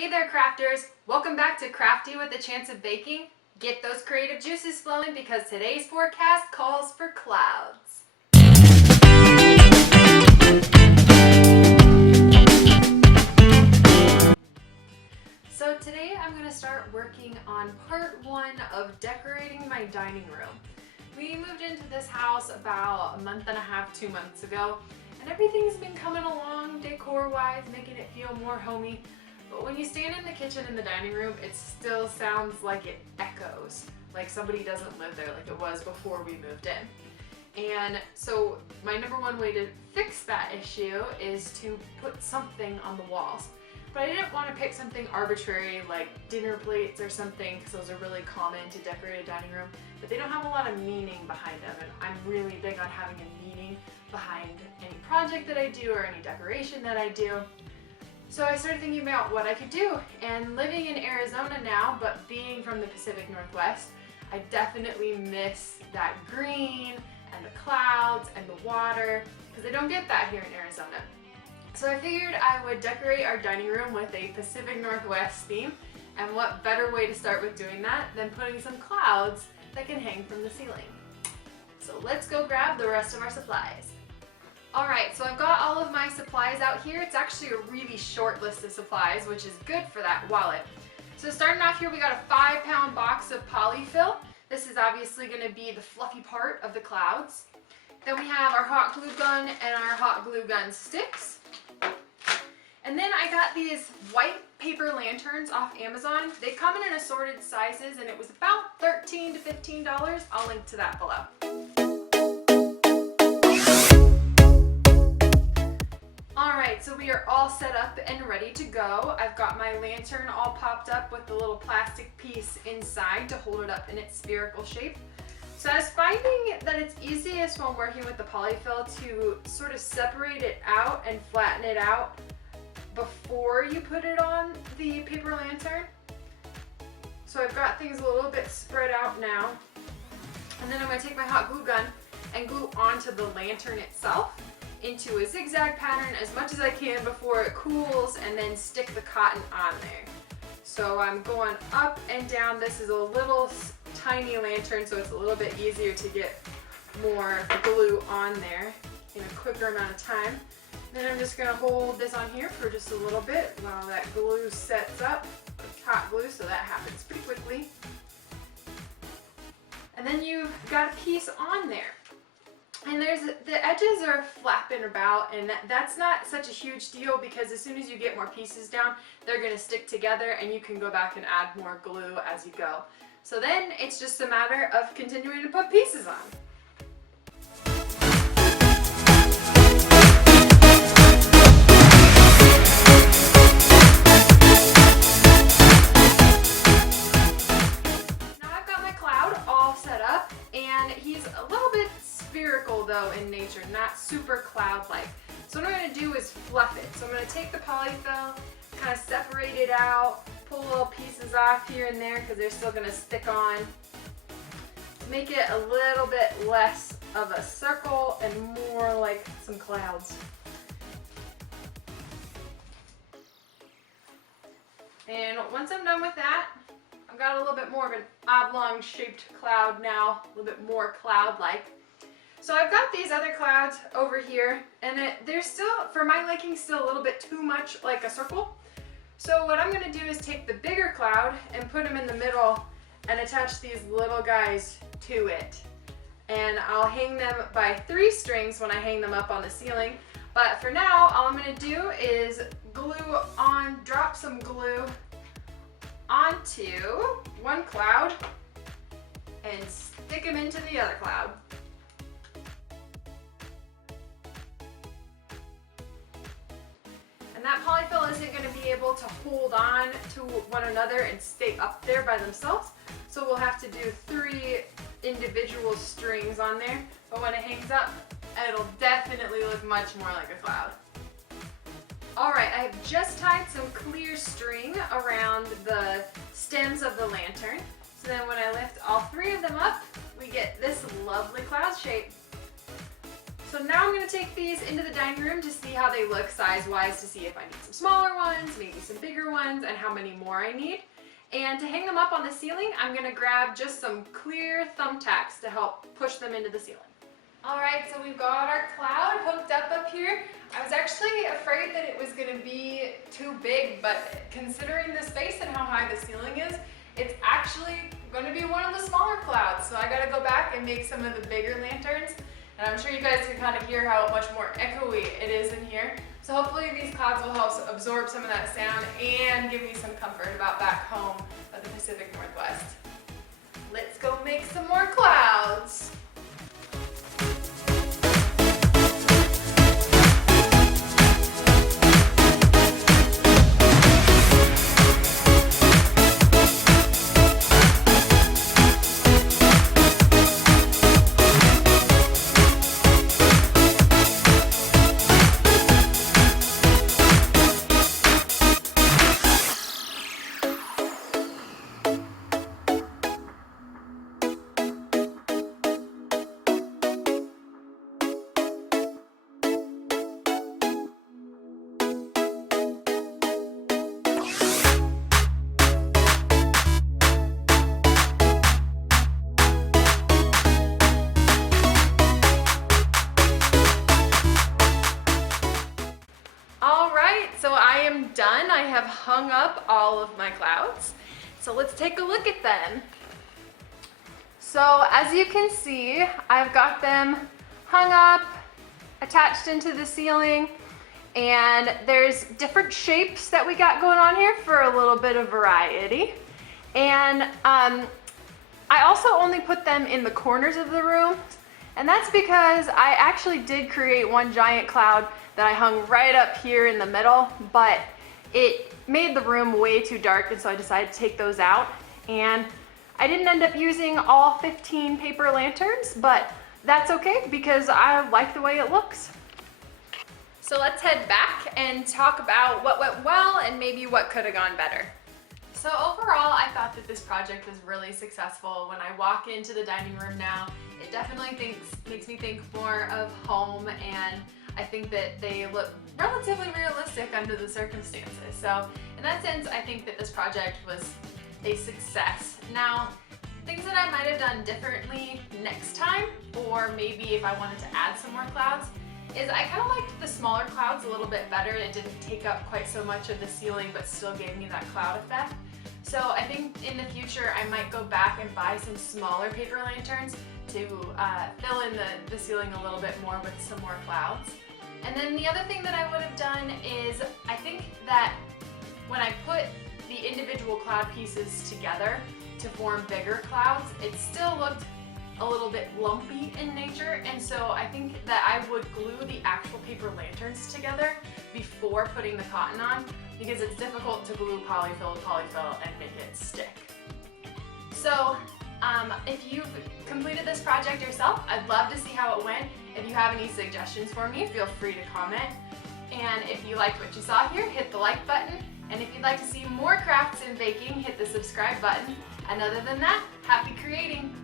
Hey there crafters! Welcome back to Crafty with a Chance of Baking. Get those creative juices flowing because today's forecast calls for clouds. So today I'm going to start working on part one of decorating my dining room. We moved into this house about a month and a half, 2 months ago, and everything's been coming along decor-wise, making it feel more homey. But when you stand in the kitchen and the dining room, it still sounds like it echoes, like somebody doesn't live there like it was before we moved in. And so my number one way to fix that issue is to put something on the walls. But I didn't want to pick something arbitrary like dinner plates or something, because those are really common to decorate a dining room, but they don't have a lot of meaning behind them, and I'm really big on having a meaning behind any project that I do or any decoration that I do. So I started thinking about what I could do, and living in Arizona now, but being from the Pacific Northwest, I definitely miss that green and the clouds and the water, because I don't get that here in Arizona. So I figured I would decorate our dining room with a Pacific Northwest theme, and what better way to start with doing that than putting some clouds that can hang from the ceiling. So let's go grab the rest of our supplies. Alright, so I've got all of my supplies out here. It's actually a really short list of supplies, which is good for that wallet. So starting off here, we got a 5-pound box of polyfill. This is obviously going to be the fluffy part of the clouds. Then we have our hot glue gun and our hot glue gun sticks. And then I got these white paper lanterns off Amazon. They come in assorted sizes, and it was about $13 to $15. I'll link to that below. Alright, so we are all set up and ready to go. I've got my lantern all popped up with the little plastic piece inside to hold it up in its spherical shape. So I was finding that it's easiest when working with the polyfill to sort of separate it out and flatten it out before you put it on the paper lantern. So I've got things a little bit spread out now. And then I'm going to take my hot glue gun and glue onto the lantern itself into a zigzag pattern as much as I can before it cools, and then stick the cotton on there. So I'm going up and down. This is a little tiny lantern, so it's a little bit easier to get more glue on there in a quicker amount of time. Then I'm just going to hold this on here for just a little bit while that glue sets up. It's hot glue, so that happens pretty quickly. And then you've got a piece on there. And the edges are flapping about, and that's not such a huge deal because as soon as you get more pieces down, they're going to stick together, and you can go back and add more glue as you go. So then it's just a matter of continuing to put pieces on. Now I've got my cloud all set up, and he's a little bit spherical though in nature, not super cloud-like. So what I'm going to do is fluff it. So I'm going to take the polyfill, kind of separate it out, pull little pieces off here and there because they're still going to stick on. Make it a little bit less of a circle and more like some clouds. And once I'm done with that, I've got a little bit more of an oblong shaped cloud now, a little bit more cloud-like. So I've got these other clouds over here, and they're still, for my liking, still a little bit too much like a circle. So what I'm going to do is take the bigger cloud and put them in the middle and attach these little guys to it. And I'll hang them by 3 strings when I hang them up on the ceiling. But for now, all I'm going to do is drop some glue onto one cloud and stick them into the other cloud. And that polyfill isn't going to be able to hold on to one another and stay up there by themselves. So we'll have to do 3 individual strings on there. But when it hangs up, it'll definitely look much more like a cloud. Alright, I have just tied some clear string around the stems of the lantern. So then when I lift all 3 of them up, we get this lovely cloud shape. So now I'm gonna take these into the dining room to see how they look size-wise, to see if I need some smaller ones, maybe some bigger ones, and how many more I need. And to hang them up on the ceiling, I'm gonna grab just some clear thumbtacks to help push them into the ceiling. All right, so we've got our cloud hooked up here. I was actually afraid that it was gonna be too big, but considering the space and how high the ceiling is, it's actually gonna be one of the smaller clouds. So I gotta go back and make some of the bigger lanterns. And I'm sure you guys can kind of hear how much more echoey it is in here. So hopefully these clouds will help absorb some of that sound and give me some comfort about back home of the Pacific Northwest. Let's go make some more clouds. So I am done. I have hung up all of my clouds. So let's take a look at them. So as you can see, I've got them hung up, attached into the ceiling, and there's different shapes that we got going on here for a little bit of variety. And I also only put them in the corners of the room, and that's because I actually did create one giant cloud that I hung right up here in the middle, but it made the room way too dark, and so I decided to take those out. And I didn't end up using all 15 paper lanterns, but that's okay because I like the way it looks. So let's head back and talk about what went well and maybe what could have gone better. So overall, I thought that this project was really successful. When I walk into the dining room now, it definitely makes me think more of home, and I think that they look relatively realistic under the circumstances. So in that sense, I think that this project was a success. Now, things that I might have done differently next time, or maybe if I wanted to add some more clouds, is I kind of liked the smaller clouds a little bit better. It didn't take up quite so much of the ceiling, but still gave me that cloud effect. So I think in the future, I might go back and buy some smaller paper lanterns to fill in the ceiling a little bit more with some more clouds. And then the other thing that I would have done is, I think that when I put the individual cloud pieces together to form bigger clouds, it still looked a little bit lumpy in nature, and so I think that I would glue the actual paper lanterns together before putting the cotton on, because it's difficult to glue polyfill to polyfill and make it stick. So if you've completed this project yourself, I'd love to see how it went. If you have any suggestions for me, feel free to comment. And if you liked what you saw here, hit the like button. And if you'd like to see more crafts and baking, hit the subscribe button. And other than that, happy creating!